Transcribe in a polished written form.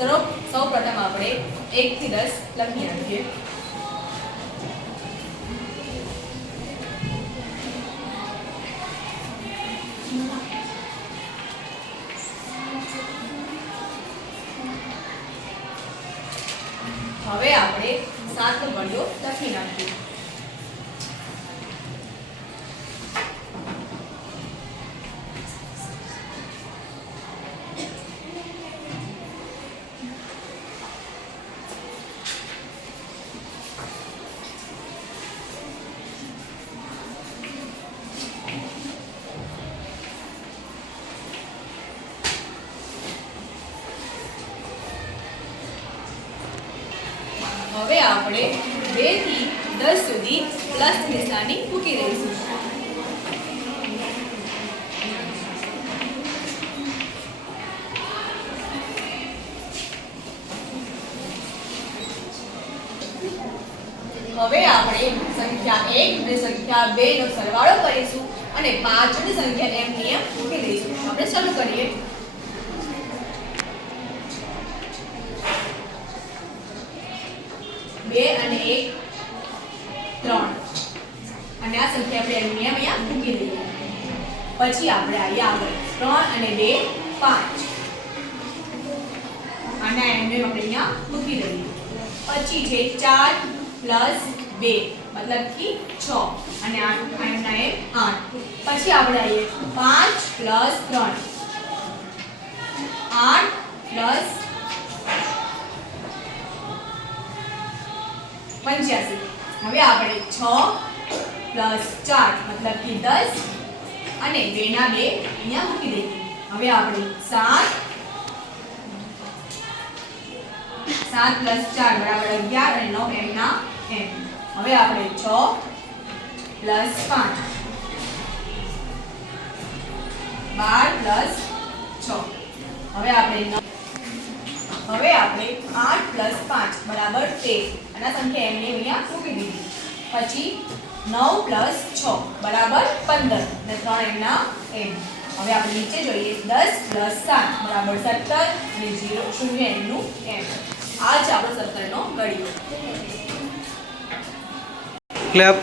સૌ પ્રથમ આપણે 1 થી 10 લખી નાખીએ. હવે આપણે 7 નો ઘડિયો લખી નાખીએ. હવે આપણે 2 થી 10 સુધી પ્લસ નિશાની મૂકી દઈશું. હવે આપણે સંખ્યા 1 અને સંખ્યા 2 નો સરવાળો કરીશું અને 5 ની સંખ્યા એમ નિયમ મૂકી દઈશું. આપણે શરૂ કરીએ. 2 અને 1 3 અને આ સંખ્યા આપણે એમ નિયમ અહીંયા મૂકી દઈએ. પછી આપણે અહીંયા આગળ 3 અને 2 5 અને એમ નિયમ આપણે અહીંયા મૂકી દઈએ. પછી છે 4 પ્લસ 2 મતલબ કે 6 અને 8 એમના એમ 8. પછી આપણે આવીએ 5 પ્લસ 3 8 પ્લસ 85. હવે આપણે 6 પ્લસ 4 મતલબ કે 10 અને 2 ના 2 અહીંયા મૂકી દઈએ. હવે આપણે 7 પ્લસ 4 બરાબર 11 અને 9 એમ ના એમ. હવે આપણે 6 પ્લસ 5 12 પ્લસ 6. હવે આપણે 8 પ્લસ 5 બરાબર 13 અને આ સંખ્યા એમને અહીંયા મૂકી દીધી. પછી 9 પ્લસ 6 બરાબર 15 અને 3 એમના એમ. હવે આપણે નીચે જોઈએ 10 પ્લસ 7 બરાબર 17 અને 0 એમનું એમ. આ છે આપણો 17 નો ઘડિયો. ક્લેપ.